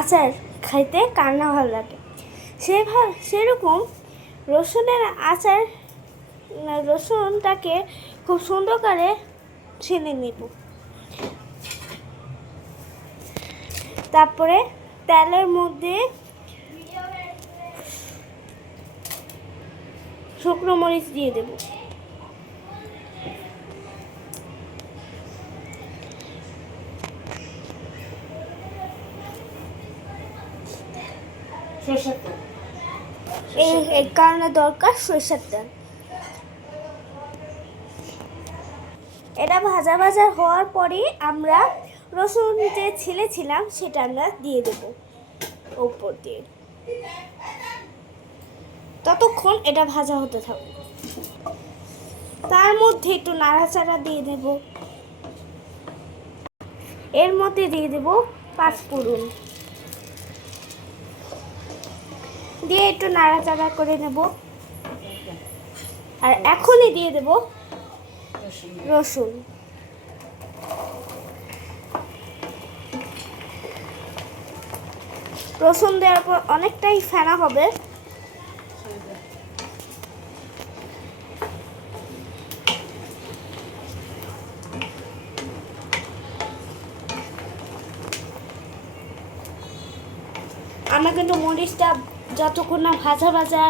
আচার খাইতে কার না ভালো লাগে, সেরকম রসুনের আচার। রসুনটাকে খুব সুন্দর করে ছেনে নিব। তারপরে তেলের মধ্যে শুকনো মরিচ দিয়ে দেব। এই কারণে দরকার সরিষার তেল। এটা ভাজা ভাজা হওয়ার পরে আমরা রসুন যে ছিলেছিলাম সেটা আমরা দিয়ে দেব উপর দিয়ে। ততক্ষণ এটা ভাজা হতে থাকবে। তার মধ্যে একটু নাড়াচাড়া দিয়ে দেব। এর মধ্যে দিয়ে দেব পাঁচফোড়ন, দিয়ে একটু নাড়াচাড়া করে নেব। আর এখনই দিয়ে দেব রসুন। রসুন দেওয়ার পর অনেকটাই ফেনা হবে। আমরা কিন্তু মরিচটা যতক্ষণ না ভাজা ভাজা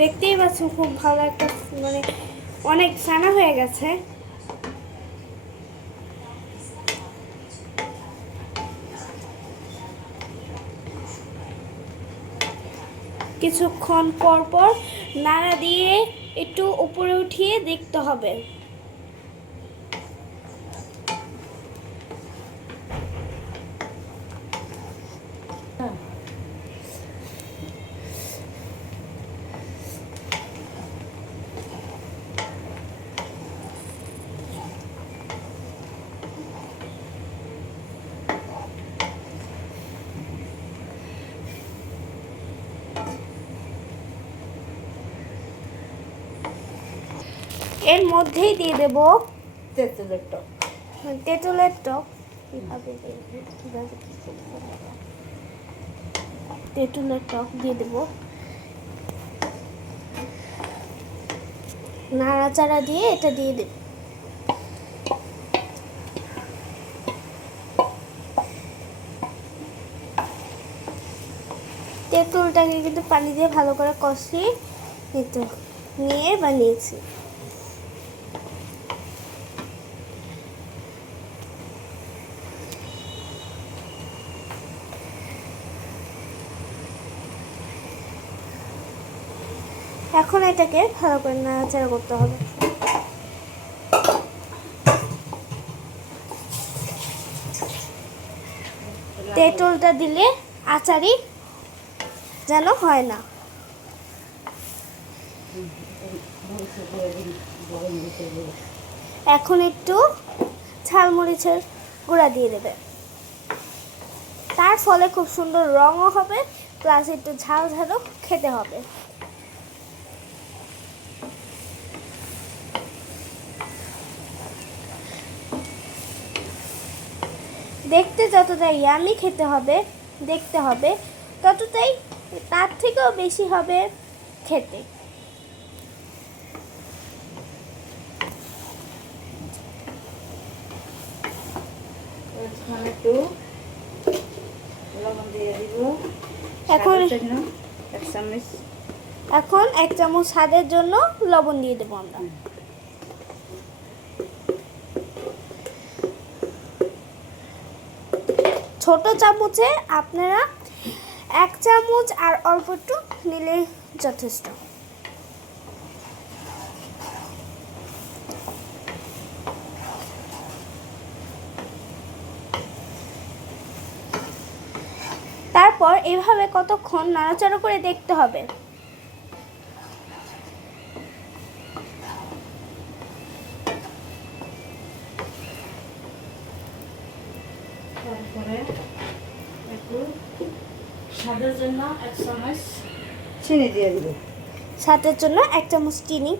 দেখতেই পাচ্ছ খুব ভালো একটা অনেক ফেনা হয়ে গেছে। কিছুক্ষণ পর পর নাড়া দিয়ে একটু উপরে উঠিয়ে দেখতে হবে। এর মধ্যেই দিয়ে দেব তেঁতুলের টক। তেঁতুলের টক দিয়ে দেব। নাড়াচাড়া দিয়ে এটা দিয়ে দেব। তেঁতুলটাকে কিন্তু পানি দিয়ে ভালো করে কষিয়ে নিয়ে বানিয়েছি। এখন এটাকে ভালো করে নাড়াচাড়া করতে হবে। তেঁতুলটা দিলে আচারই যেন হয় না। এখন একটু ঝালমরিচের গুঁড়া দিয়ে দেবে। তার ফলে খুব সুন্দর রঙও হবে, প্লাস একটু ঝাল ঝালও খেতে হবে। দেখতে যতটাই ইয়ামি খেতে হবে, দেখতে হবে ততটাই তার থেকেও বেশি হবে খেতে। এখন 1 চামচ স্বাদের জন্য লবণ দিয়ে দেবো আমরা। ছোট চামচে আপনারা 1 চামচ আর অল্প একটু নিলেই যথেষ্ট। তারপর এভাবে কতক্ষণ নাড়াচাড়া করে দেখতে হবে। তারপরে একটু স্বাদের জন্য 1 চামচ চিনি দিয়ে দিবে। স্বাদের জন্য 1 চামচ চিনি।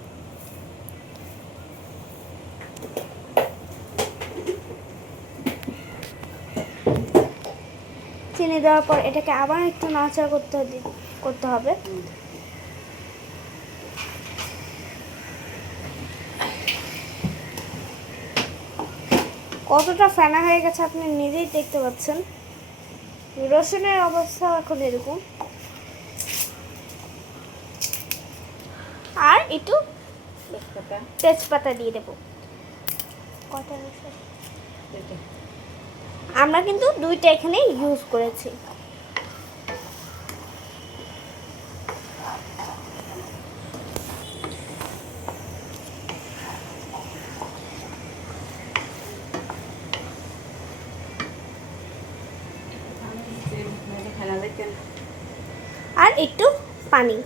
চিনি দেওয়ার পর এটাকে আবার একটু নাড়াচাড়া করতে হবে। কতটা ফেনা হয়ে গেছে আপনি নিজেই দেখতে পাচ্ছেন। রসুনের অবস্থা এখন এরকম। আর একটু তেজপাতা দিয়ে দেবো। আমরা কিন্তু 2টা এখানে ইউজ করেছি। আর একটু পানি।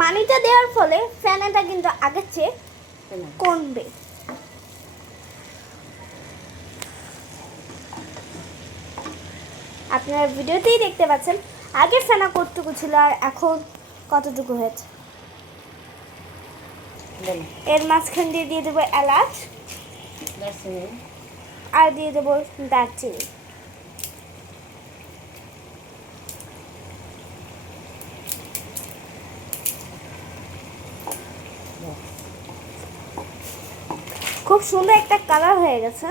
পানিটা দেওয়ার ফলে ফেনাটা কিন্তু আগের চেয়ে কমবে। আপনারা ভিডিওতেই দেখতে পাচ্ছেন আগে ফেনা কতটুকু ছিল আর এখন কতটুকু হয়েছে। এর মাঝখান দিয়ে দেবো এলাচ আর দিয়ে দেবো দারচিনি। খুব সুন্দর একটা কালার হয়ে গেছে।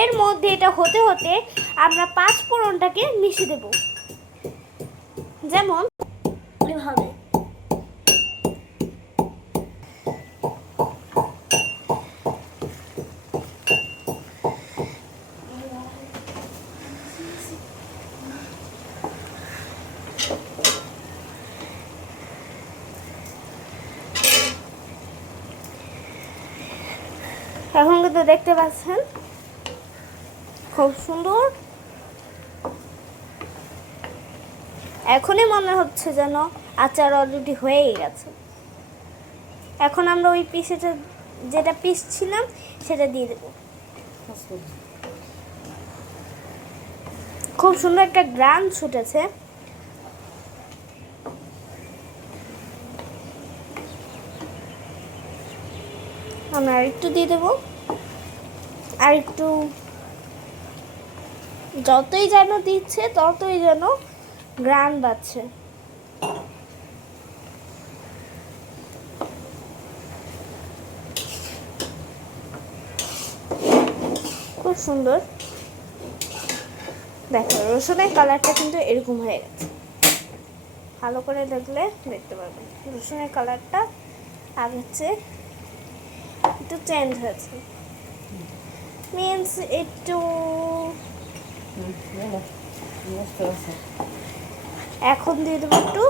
এর মধ্যে এটা হতে হতে আমরা 5 ফোড়নটাকে মিশিয়ে দেব। যেমন এভাবে। এখন কিন্তু দেখতে পাচ্ছেন খুব সুন্দর। এখনই মনে হচ্ছে যেন আচার অলরেডি হয়েই গেছে। এখন আমরা ওই যেটা পিস ছিলাম সেটা দিয়ে দেব। খুব সুন্দর একটা গ্রান ছুটেছে। আমরা আরেকটু দিয়ে দেবো। আর একটু যতই যেন দিচ্ছে ততই যেন গ্রান বাড়ছে। খুব সুন্দর। দেখো রসুনের কালারটা কিন্তু এরকম হয়ে গেছে। ভালো করে দেখলে দেখতে পাবেন রসুনের কালারটা আগের চেয়ে একটু চেঞ্জ হয়েছে। মিন্স একটু এখন দিয়ে দেবো একটু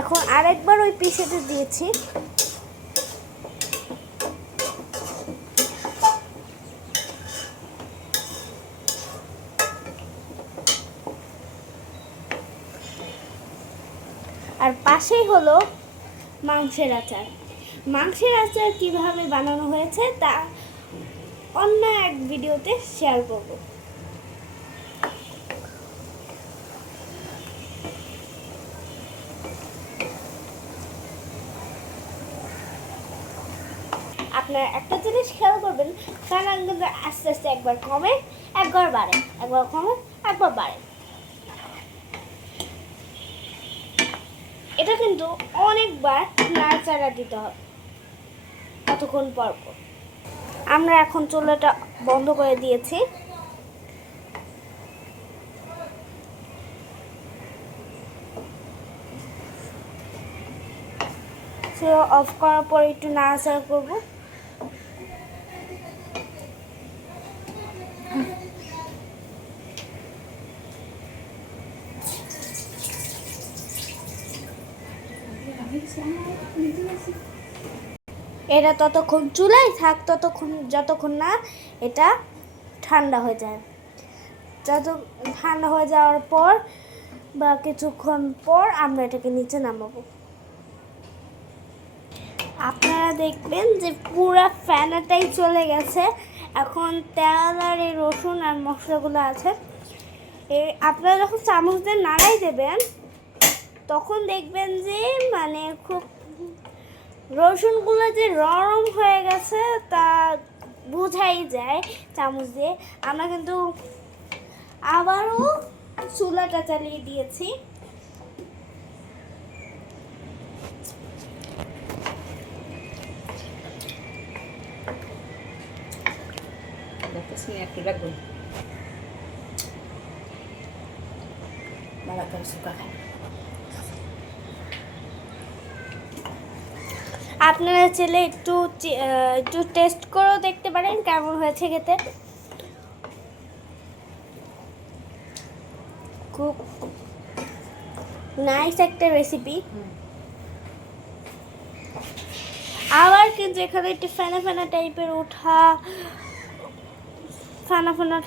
এখন আরেকবার ওই পিসেতে দিয়েছি। আর পাশেই হলো মাংসের আচার। মাংসের আচার কিভাবে বানানো হয়েছে তা অন্য এক ভিডিওতে শেয়ার করব। আপনারা একটা জিনিস খেয়াল করবেন, কারণ কিন্তু আস্তে আস্তে একবার কমে একবার বাড়ে, একবার কমে একবার বাড়ে। এটা কিন্তু অনেকবার নাড়াচাড়া দিতে হবে কতক্ষণ পর পর। আমরা এখন চুলাটা বন্ধ করে দিয়েছি। অফ করার পর একটু নাড়াচাড়া করব। এটা ততক্ষণ চুলায় থাক, ততক্ষণ যতক্ষণ না এটা ঠান্ডা হয়ে যায়। যত ঠান্ডা হয়ে যাওয়ার পর বা কিছুক্ষণ পর আমরা এটাকে নিচে নামাবো। আপনারা দেখবেন যে পুরো ফেনাটাই চলে গেছে। এখন তেল আর এই রসুন আর মশলাগুলো আছে, আপনারা যখন চামচ দিয়ে নাড়াই দেবেন তখন দেখবেন যে মানে খুব রসুনগুলো যে নরম হয়ে গেছে তা বোঝাই যায় চামচ দিয়ে। আমরা কিন্তু আবারও চুলাটা চালিয়ে দিয়েছি। একটু রাখবো বাবা করে শুকা খায়। আপনারা চাইলে একটু একটু টেস্ট করেও দেখতে পারেন কেমন হয়েছে খেতে। খুব নাইস একটা রেসিপি। আবার কিন্তু এখানে একটু ফেনা ফেনা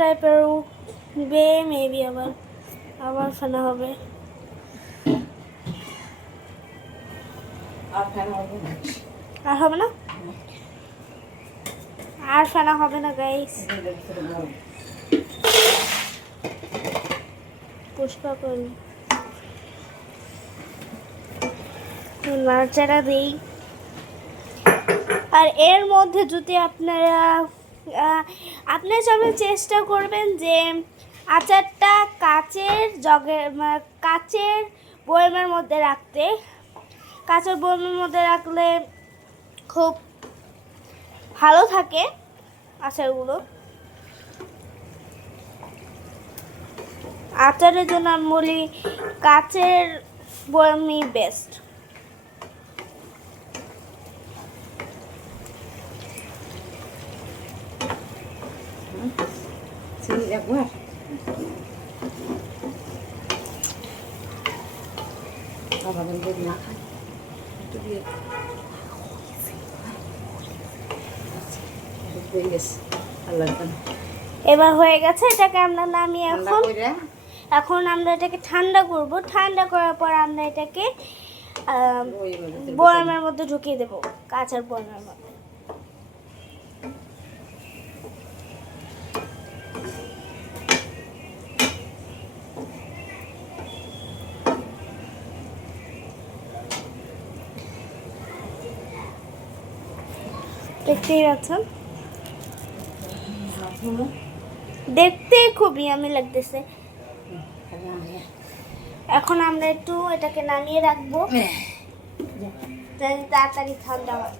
টাইপের উঠবে, মেবি আবার ফেনা হবে। আর হবে না, আর ফেনা হবে না গাইস। পুষ্পা করি নাড়াচাড়া দিই। আর এর মধ্যে যদি আপনারা সবাই চেষ্টা করবেন যে আচারটা কাচের বয়ামের মধ্যে রাখতে। কাঁচের বয়ামের মধ্যে রাখলে খুব ভালো থাকে আচারগুলো। আচারের জন্য আমি বলি কাঁচের বয়ামই বেস্ট। চিনি একবার বাবা যদি না খায় একটু দিয়ে হয়ে গেছে। আল্লাহ এবার হয়ে গেছে, এটাকে আমরা নামিয়ে এখন আমরা এটাকে ঠান্ডা করব। ঠান্ডা করার পর আমরা এটাকে বয়ামের মধ্যে ঢুকিয়ে দেবো, কাঁচার বয়ামের মধ্যে। দেখতেই পাচ্ছেন, দেখতে খুব ইয়ামি লাগতেছে। এখন আমরা একটু এটাকে নামিয়ে রাখবো, যাতে তাড়াতাড়ি ঠান্ডা হয়।